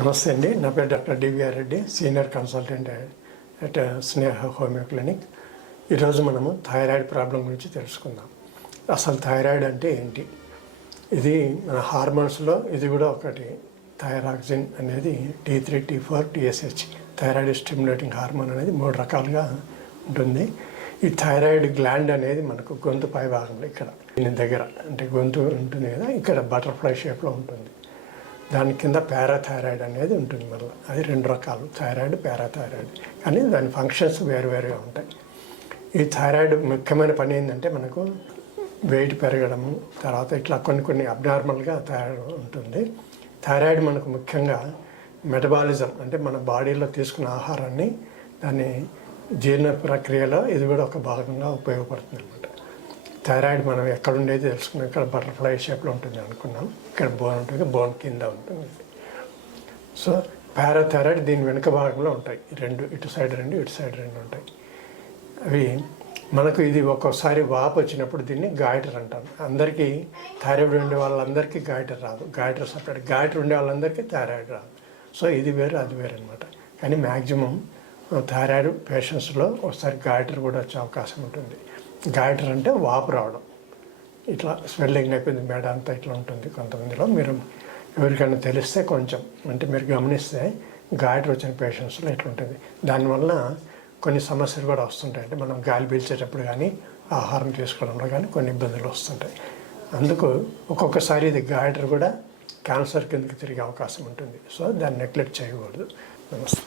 నమస్తే అండి. నా పేరు doctor DVR Reddy senior consultant at Sneha homeo clinic. ఈరోజు మనము థైరాయిడ్ ప్రాబ్లం గురించి తెలుసుకుందాం. అసలు థైరాయిడ్ అంటే ఏంటి? ఇది మన హార్మోన్స్లో ఇది కూడా ఒకటి. థైరాక్సిన్ అనేది T three T four TSH thyroid stimulating hormone అనేది మూడు రకాలుగా ఉంటుంది. ఈ థైరాయిడ్ గ్లాండ్ అనేది మనకు గొంతు పై భాగంలో ఇక్కడ దీని దగ్గర అంటే గొంతు ఉంటుంది కదా ఇక్కడ బటర్ఫ్లై షేప్లో ఉంటుంది. దాని కింద పారాథైరాయిడ్ అనేది ఉంటుంది మళ్ళీ. అది రెండు రకాలు. Thyroid parathyroid. కానీ దాని ఫంక్షన్స్ వేరు వేరుగా ఉంటాయి. ఈ థైరాయిడ్ ముఖ్యమైన పని ఏంటంటే మనకు వెయిట్ పెరగడము తర్వాత ఇట్లా కొన్ని కొన్ని అబ్నార్మల్గా థైరాయిడ్ ఉంటుంది. థైరాయిడ్ మనకు ముఖ్యంగా మెటబాలిజం అంటే మన బాడీలో తీసుకున్న ఆహారాన్ని దాని జీర్ణ ప్రక్రియలో ఇది కూడా ఒక భాగంగా ఉపయోగపడుతుంది అనమాట థైరాయిడ్ మనం ఎక్కడ ఉండేది తెలుసుకున్నాం. ఇక్కడ బటర్ఫ్లై షేప్లో ఉంటుంది అనుకున్నాం. ఇక్కడ బోన్ ఉంటుంది బోన్ కింద ఉంటుంది. సో పారాథైరాయిడ్ దీని వెనుక భాగంలో ఉంటాయి. రెండు ఇటు సైడ్ రెండు ఇటు సైడ్ రెండు ఉంటాయి. అవి మనకు ఇది ఒక్కోసారి వాపు వచ్చినప్పుడు దీన్ని గాయటర్ అంటాం. అందరికీ థైరాయిడ్ ఉండే వాళ్ళందరికీ గాయటర్ రాదు. Goitre separate. గాయటర్ ఉండే వాళ్ళందరికీ థైరాయిడ్ రాదు. సో ఇది వేరు అది వేరు అనమాట కానీ మ్యాక్సిమం థైరాయిడ్ పేషెంట్స్లో ఒకసారి గాయటర్ కూడా వచ్చే అవకాశం ఉంటుంది. గాయటర్ అంటే వాపు రావడం. ఇట్లా స్వెల్లింగ్ అయిపోయింది మేడ అంతా ఇట్లా ఉంటుంది కొంతమందిలో. మీరు ఎవరికైనా తెలిస్తే కొంచెం అంటే మీరు గమనిస్తే గాయటర్ వచ్చిన పేషెంట్స్లో ఇట్లా ఉంటుంది. దానివల్ల కొన్ని సమస్యలు కూడా వస్తుంటాయి. అంటే మనం గాలి పీల్చేటప్పుడు కానీ ఆహారం తీసుకోవడంలో కానీ కొన్ని ఇబ్బందులు వస్తుంటాయి. అందుకు ఒక్కొక్కసారి ఇది గాయటర్ కూడా క్యాన్సర్ కిందకి తిరిగే అవకాశం ఉంటుంది. సో దాన్ని నెగ్లెక్ట్ చేయకూడదు. నమస్తే.